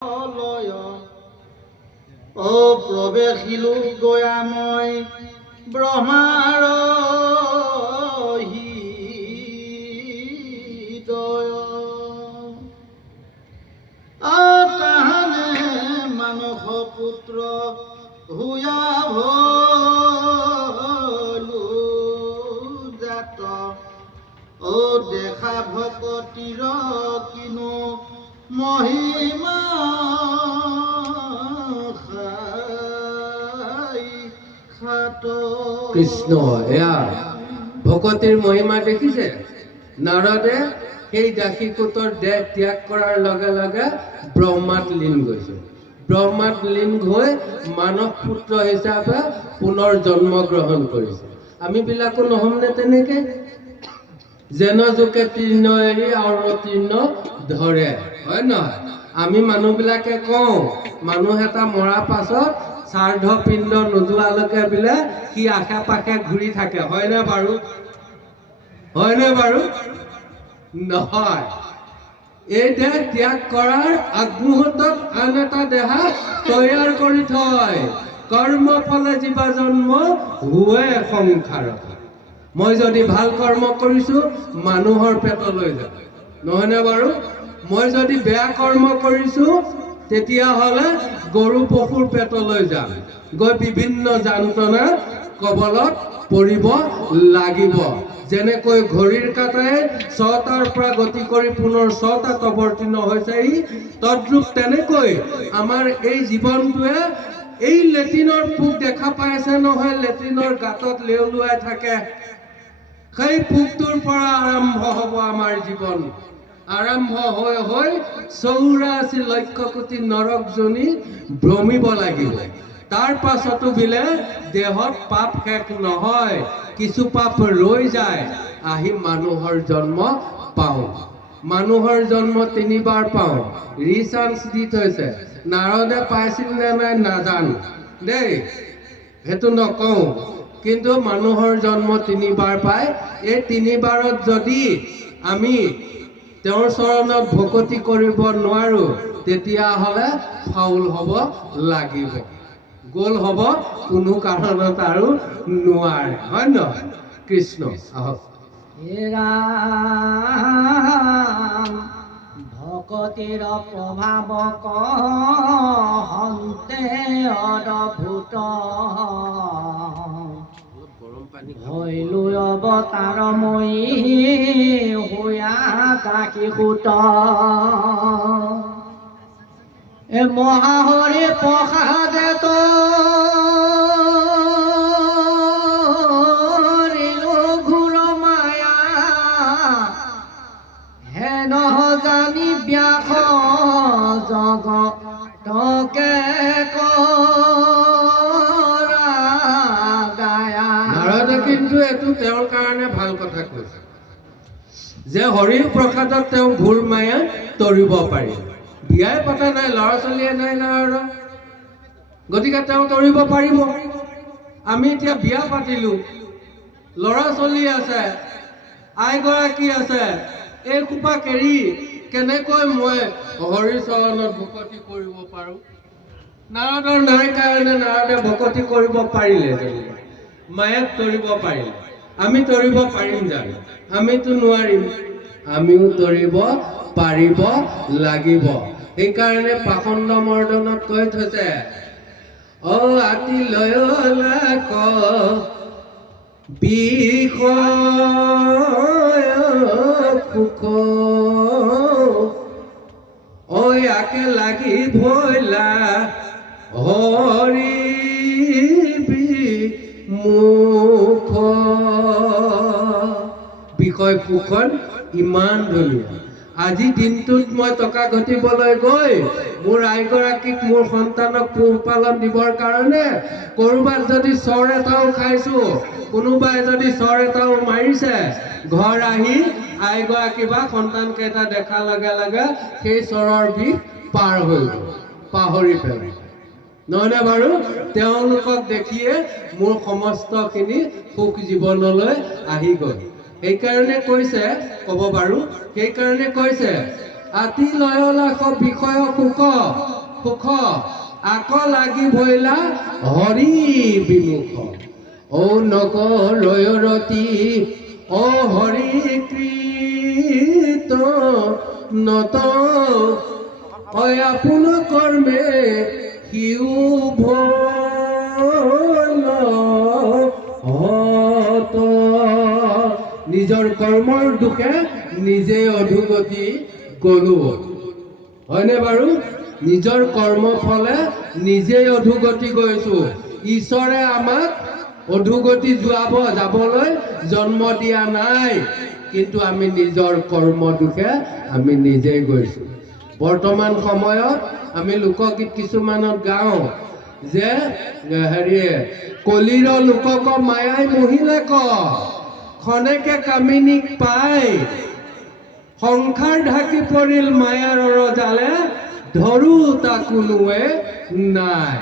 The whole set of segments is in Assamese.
ও প্রবেশিলু গয়া মই ব্রহ্মার হৃদয় তাহানে মানস পুত্র হুয়া ভলু জাত ও দেখা ভকতির কিনো মহিমা কৃষ্ণ এয়া ভকতিৰ মহিমা দেখিছে। নাৰদে সেই দাসীকুটৰ দেহ ত্যাগ কৰাৰ লগে লগে ব্ৰহ্মাত লীন গৈছে। ব্ৰহ্মাত লীন হৈ মানৱ পুত্ৰ হিচাপে পুনৰ জন্ম গ্ৰহণ কৰিছে। আমিবিলাকো নহমনে তেনেকে? যেন জোকে তৃণ এৰি আৰু তৃণ ধৰে, হয় নহয়? আমি মানুহবিলাকে কওঁ মানুহ এটা মৰাৰ পাছত শ্ৰাদ্ধ পিণ্ড নোযোৱালৈকে বোলে সি আশে পাশে ঘূৰি থাকে, হয়নে বাৰু? হয়নে বাৰু? নহয়, এই দেহ ত্যাগ কৰাৰ আগমুহূৰ্তত আন এটা দেহা তৈয়াৰ কৰি থয়। কৰ্ম ফলে জীৱা জন্ম হুৱে সংসাৰ। মই যদি ভাল কৰ্ম কৰিছো মানুহৰ পেটলৈ যাম, নহয়নে বাৰু? মই যদি বেয়া কৰ্ম কৰিছো তেতিয়াহ'লে গৰু পশুৰ পেটলৈ যাম, গৈ বিভিন্ন যন্ত্ৰণা কবলত পৰিব লাগিব। যেনেকৈ ঘড়ীৰ কাঁটাই ৬টাৰ পৰা গতি কৰি পুনৰ ৬টাত অৱতীৰ্ণ হৈছেহি, তদ্ৰূপ তেনেকৈ আমাৰ এই জীৱনটোৱে এই লেট্ৰিনৰ পোক দেখা পাইছে নহয়, লেট্ৰিনৰ গাঁতত লেউলুৱাই থাকে। সেই পোকটোৰ পৰা আৰম্ভ হ'ব আমাৰ জীৱন। আৰম্ভ হৈ হৈ ৮৪ লক্ষ কোটি নৰক জনী ভ্ৰমিব লাগিব। তাৰ পাছতো বোলে দেহত পাপ শেষ নহয়, কিছু পাপ ৰৈ যায়, আহি মানুহৰ জন্ম পাওঁ। মানুহৰ জন্ম ৩বাৰ পাওঁ। ৰিচাৰ্জ দি থৈছে। নাৰদে পাইছিল নে নাই নাজানো দেই, সেইটো নকওঁ, কিন্তু মানুহৰ জন্ম ৩বাৰ পায়। এই ৩বাৰত যদি আমি তেওঁৰ চৰণত ভকতি কৰিব নোৱাৰো তেতিয়াহ'লে ফাউল হ'ব লাগিব, গোল হ'ব কোনো কাৰণত আৰু নোৱাৰে, হয় নহয়? কৃষ্ণ আহক। ৰাম ভকতিৰ প্ৰভাৱক হন্তে অদ্ভুত হৈলো অৱতাৰময়ী হোয়া দাসীসূত। এ মহাহৰি প্ৰসাদে তৰিলো ঘোৰ মায়া হে নহ জানি ব্যাস জগতকে নাৰদে কিন্তু এইটো তেওঁৰ কাৰণে ভাল কথা কৈছে যে হৰিৰ প্ৰসাদত তেওঁ ঘোৰ মায়া তৰিব পাৰি। বিয়াই পতা নাই, ল'ৰা ছোৱালীয়ে নাই নাৰদ, গতিকে তেওঁ তৰিব পাৰিব। আমি এতিয়া বিয়া পাতিলো, ল'ৰা ছোৱালী আছে, আইগৰাকী আছে, এই সোপাক এৰি কেনেকৈ মই হৰিৰ চৰণত ভকতি কৰিব পাৰো? নাৰদৰ নাই কাৰণে নাৰদে ভকতি কৰিব পাৰিলে, মায়াক তৰিব পাৰিলে। আমি তৰিব পাৰিম জানো? আমিতো নোৱাৰিম। আমিও তৰিব পাৰিব লাগিব। সেইকাৰণে পাখণ্ড মৰ্দনত কৈ থৈছে, অ আতি লয়লাক বিষয় সুখ ঐ আকে লাগি ভৈলা হৰি মুখ। বিষয় সুখন ইমান ধুনীয়া। আজি দিনটোত মই টকা ঘটিবলৈ গৈ মোৰ আইগৰাকীক মোৰ সন্তানক পোহপালন দিবৰ কাৰণে ক'ৰবাত যদি চৰ এটাও খাইছো, কোনোবাই যদি চৰ এটাও মাৰিছে, ঘৰ আহি আইগৰাকী বা সন্তানকেইটা দেখাৰ লগে লগে সেই চৰৰ বিষ পাৰ হৈ গ'ল, পাহৰি পেলাই, নহয়নে বাৰু? তেওঁলোকক দেখিয়ে মোৰ সমস্তখিনি সুখ জীৱনলৈ আহি গ'ল। সেইকাৰণে কৈছে, ক'ব পাৰো, সেইকাৰণে কৈছে আতি লয়লাখ বিষয় সুখ আক লাগি ভৈলা হৰি বিমুখ ঔ নগ লয়ৰতি ও হৰি কৃত নত আপোন কৰ্মে সিউ ভল হত নিজৰ কৰ্মৰ দুখে নিজে অধোগতি গলো হয়নে বাৰু নিজৰ কৰ্ম ফলে নিজেই অধোগতি গৈছো ঈশ্বৰে আমাক অধোগতি যাবলৈ জন্ম দিয়া নাই কিন্তু আমি নিজৰ কৰ্ম দুখে আমি নিজেই গৈছো বৰ্তমান সময়ত আমি লোকগীত কিছুমানত গাওঁ যে কলিৰ লোকক মায়াই মহিলে খনেকে কামিনীক পাই সংসাৰ ঢাকি পৰিল মায়াৰ জালে ধৰো তা কোনোৱে নাই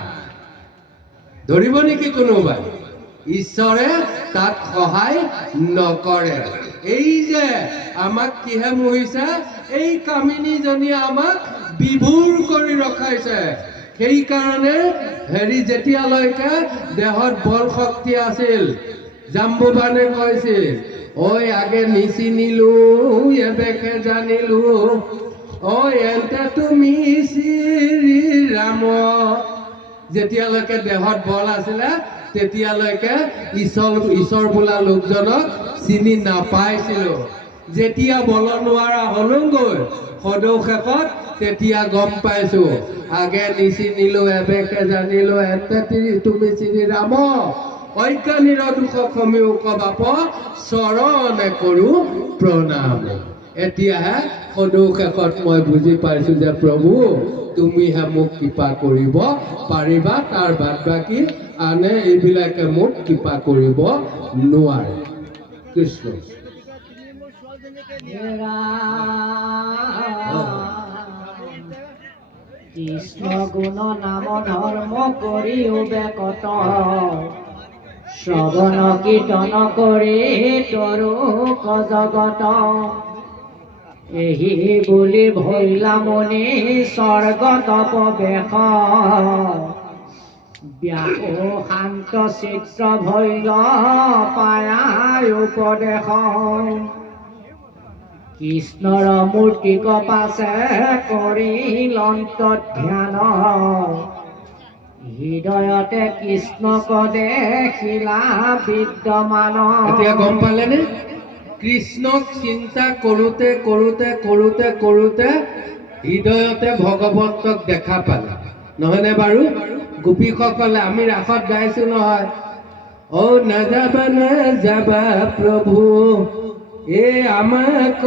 ধৰিব নেকি কোনোবাই ঈশ্বৰে তাক সহায় নকৰে এই যে আমাক কিহে মোহিছে এই কামিনীজনী আমাক বিভোৰ কৰি ৰখাইছে সেইকাৰণে যেতিয়ালৈকে দেহত বল শক্তি আছিল জাম্বুবানে কৈছিল ঐ আগে নিচিনিলো এবেকে জানিলো ঐ এন্তে তুমি শ্ৰী ৰাম যেতিয়ালৈকে দেহত বল আছিলে তেতিয়ালৈকে ঈশ্বৰ বোলা লোকজনক চিনি নাপাইছিলো যেতিয়া বল নোৱাৰা হলোগৈ সদৌ শেষত তেতিয়া গম পাইছো আগে নিচিনিলো এবেকে জানিলো এন্তে তুমি শ্ৰী ৰাম অজ্ঞানীৰ দুখ ক্ষমিও কবাপ চৰণে কৰো প্ৰণাম এতিয়াহে সদৌ শেষত মই বুজি পাইছো যে প্ৰভু তুমিহে মোক কৃপা কৰিব পাৰিবা তাৰ বাদ বাকী আনে এইবিলাকে মোক কৃপা কৰিব নোৱাৰে কৃষ্ণ কৃষ্ণ গুণ নাম ধৰ্ম কৰি বেকত শ্ৰৱণ কীৰ্তন কৰি তৰু জগত এহি বুলি ভৈলা মনি স্বৰ্গত প্ৰৱেশ ব্যাসো শান্ত চিত্ৰ ভৈল পায়াই উপদেশ কৃষ্ণৰ মূৰ্তিক পাছে কৰিল অন্তৰ্ধ্যান হৃদয়তে কৃষ্ণক দেখিলা বিদ্যমান এতিয়া গম পালেনে কৃষ্ণক চিন্তা কৰোঁতে কৰোঁতে কৰোঁতে কৰোঁতে হৃদয়তে ভগৱন্তক দেখা পালে নহয়নে বাৰু গোপীসকলে আমি ৰাসত গাইছো নহয় ও নাযাবা নাযাবা প্ৰভু এ আমাক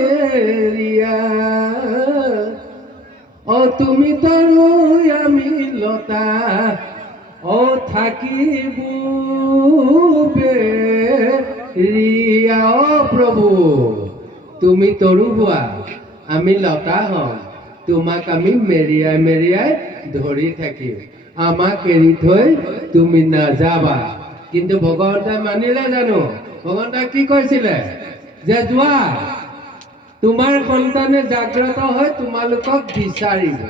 এৰিয়া ও তুমি তৰু আমি লতা ও থাকিব ৰিয়া ও প্ৰভু তুমি তৰু হোৱা আমি লতা হম তোমাক আমি মেৰিয়াই মেৰিয়াই ধৰি থাকিম আমাক এৰি থৈ তুমি নাযাবা কিন্তু ভগৱন্তে মানিলে জানো ভগৱন্তে কি কৈছিলে যে যোৱা তোমাৰ সন্তানে জাগ্ৰত হৈ তোমালোকক বিচাৰিব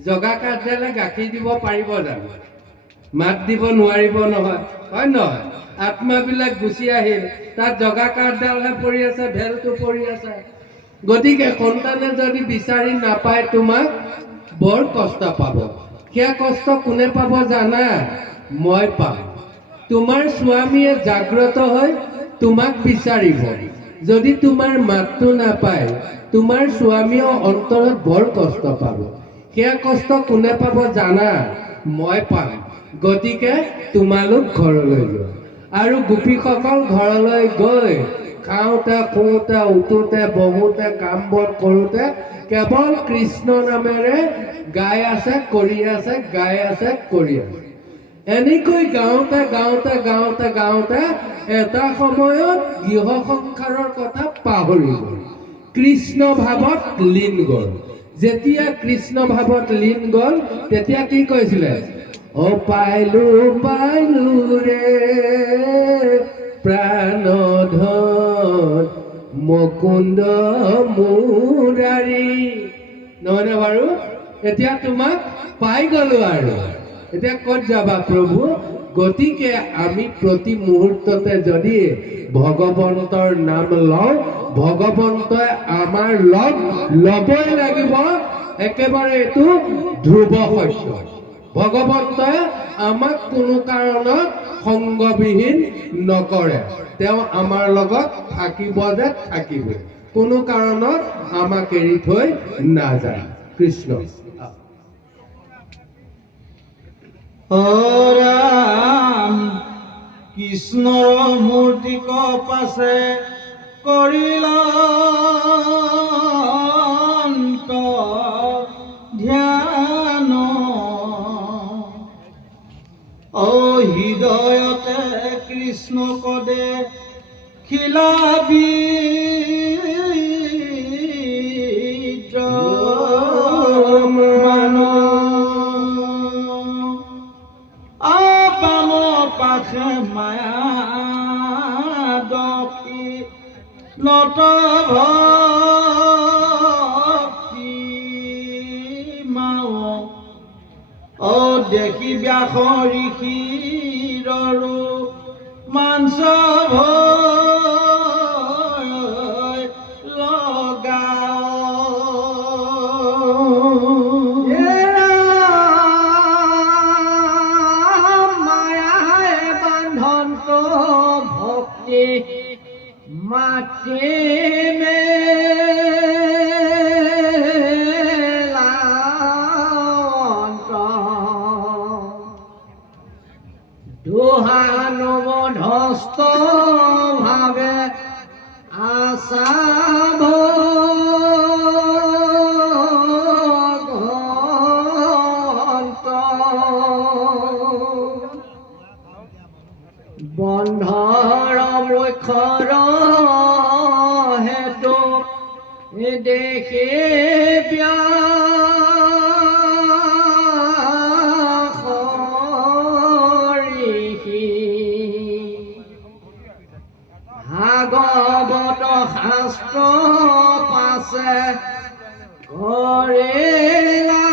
জগা কাঠডালে গাখীৰ দিব পাৰিব জানো মাত দিব নোৱাৰিব নহয় হয় নহয় আত্মাবিলাক গুচি আহিল তাত জগা কাঠডালহে পৰি আছে ভেলটো পৰি আছে গতিকে সন্তানে যদি বিচাৰি নাপায় তোমাক বৰ কষ্ট পাব সেয়া কষ্ট কোনে পাব জানা মই পাম তোমাৰ স্বামীয়ে জাগ্ৰত হৈ তোমাক বিচাৰিব যদি তোমাৰ মাতটো নাপায় তোমাৰ স্বামীও অন্তৰত বৰ কষ্ট পাব সেয়া কষ্ট কোনে পাব জানা মই পাম গতিকে তোমালোক ঘৰলৈ যোৱা আৰু গোপীসকল ঘৰলৈ গৈ খাওঁতে শুওঁতে উঠোঁতে বহোঁতে কাম বন কৰোঁতে কেৱল কৃষ্ণ নামেৰে গাই আছে কৰি আছে গাই আছে কৰি আছে এনেকৈ গাওঁতে গাওঁতে গাওঁতে গাওঁতে এটা সময়ত গৃহ সংসাৰৰ কথা পাহৰি গ'ল কৃষ্ণ ভাৱত লীন গ'ল যেতিয়া কৃষ্ণ ভাৱত লীন গ'ল তেতিয়া কি কৈছিলে ও পাইলো পাইলো ৰে প্ৰাণধন মুকুন্দ মুৰাৰী নহয়নে বাৰু? এতিয়া তোমাক পাই গলো আৰু এতিয়া ক'ত যাবা প্ৰভু? গতিকে আমি প্ৰতি মুহূৰ্ততে যদি ভগৱন্তৰ নাম লওঁ, ভগৱন্তই আমাৰ লগ ল'বই লাগিব। একেবাৰে এইটো ধ্ৰুৱ সত্য। ভগৱন্তই আমাক কোনো কাৰণত সংগবিহীন নকৰে। তেওঁ আমাৰ লগত থাকিব যে থাকিবই, কোনো কাৰণত আমাক এৰি থৈ নাযায়। কৃষ্ণ ৰাম কৃষ্ণৰ মূৰ্তি কপাছে কৰিল ধ্যান, হৃদয়তে কৃষ্ণ কদে খিলাবি পাখে মায়া দখি নত ভক্তি মাও দেখি ব্যাস ঋষিৰৰো মাংস ভয় লগাও। ভক্তি মাটি দুহানুবধস্ত ভাবে আশা বন্ধৰ মুখৰ হেতু দেখি ভাগৱত শাস্ত্ৰ পাছে কৰিলা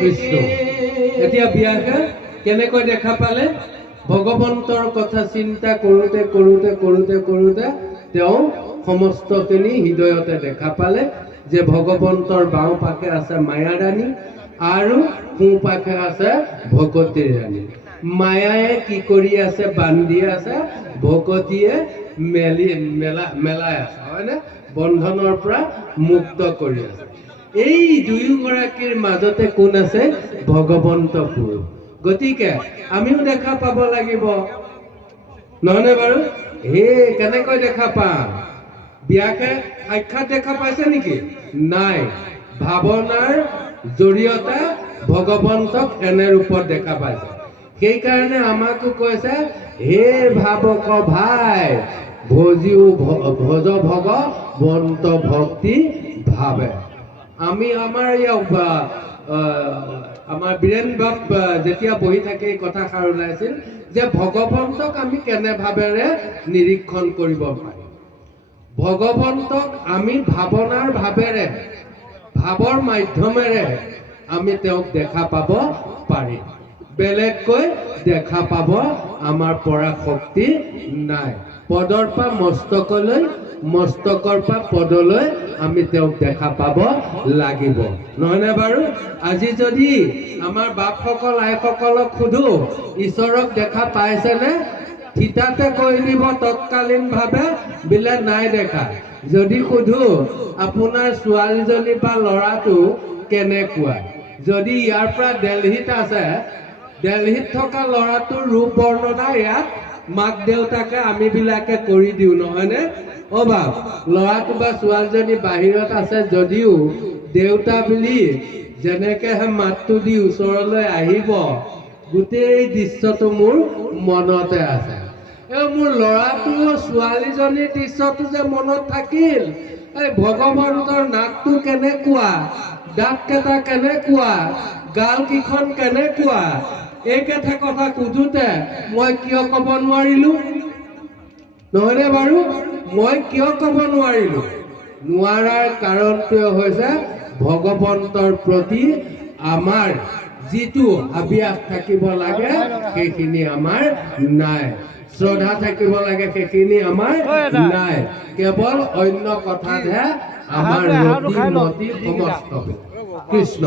কৃষ্ণ এতিয়া ব্যাসে কেনেকৈ দেখা পালে? ভগৱন্তৰ কথা চিন্তা কৰোঁতে কৰোঁতে কৰোঁতে কৰোঁতে তেওঁ সমস্তখিনি হৃদয়তে দেখা পালে যে ভগৱন্তৰ বাওঁ পাশে আছে মায়াৰাণী আৰু সোঁ পাশে আছে ভকতীৰ ৰাণী। মায়ায়ে কি কৰি আছে? বান্ধি আছে, ভকতীয়ে মেলাই আছে, হয়নে? বন্ধনৰ পৰা মুক্ত কৰি আছে। এই দুয়োগৰাকীৰ মাজতে কোন আছে? ভগৱন্ত পুৰুষ। গতিকে আমিও দেখা পাব লাগিব, নহয়নে বাৰু? কেনেকৈ দেখা পাম? ব্যাসে সাক্ষাৎ দেখা পাইছে নেকি? নাই। ভাৱনাৰ জৰিয়তে ভগৱন্তক এনে ৰূপত দেখা পাইছে। সেইকাৰণে আমাকো কৈছে, হে ভাৱক ভাই ভজ ভগৱন্ত ভক্তি ভাৱে। আমি আমাৰ বীৰেন বাপ যেতিয়া বহি থাকে এই কথাষাৰ ওলাইছিল যে ভগৱন্তক আমি কেনে ভাৱেৰে নিৰীক্ষণ কৰিব পাৰিম। ভগৱন্তক আমি ভাৱনাৰ ভাৱেৰে, ভাৱৰ মাধ্যমেৰে আমি তেওঁক দেখা পাব পাৰিম। বেলেগকৈ দেখা পাব আমাৰ পৰা শক্তি নাই। পদৰ পৰা মস্তকলৈ, মস্তকৰ পৰা পদলৈ আমি তেওঁক দেখা পাব লাগিব, নহয়নে বাৰু? আজি যদি আমাৰ বাপসকল আইসকলক সোধো ঈশ্বৰক দেখা পাইছেনে, থিতাতে কৈ দিব তৎকালীনভাৱে বোলে নাই দেখা। যদি সোধো আপোনাৰ ছোৱালীজনী বা ল'ৰাটো কেনেকুৱা, যদি ইয়াৰ পৰা দিল্লীত আছে, দিল্লীত থকা ল'ৰাটোৰ ৰূপ বৰ্ণনা ইয়াত মাক দেউতাকে আমিবিলাকে কৰি দিওঁ, নহয়নে? বাপ, ল'ৰাটো বা ছোৱালীজনী বাহিৰত আছে যদিও দেউতা বুলি যেনেকেহে মাতটো দি ওচৰলৈ আহিব, গোটেই দৃশ্যটো মোৰ মনতে আছে। মোৰ ল'ৰাটো ছোৱালীজনীৰ দৃশ্যটো যে মনত থাকিল। এই ভগৱন্তৰ নাকটো কেনেকুৱা, দাঁতকেইটা কেনেকুৱা, গাল কেইখন কেনেকুৱা, এইকেইটা কথা সোধোতে মই কিয় ক'ব নোৱাৰিলো নহয়নে বাৰু মই কিয় ক'ব নোৱাৰিলো নোৱাৰাৰ কাৰণটোৱে হৈছে ভগৱন্তৰ প্ৰতি আমাৰ যিটো হাবিয়াস থাকিব লাগে সেইখিনি আমাৰ নাই শ্ৰদ্ধা থাকিব লাগে সেইখিনি আমাৰ নাই কেৱল অন্য কথাতহে আমাৰ ৰতি মতি সমস্ত কৃষ্ণ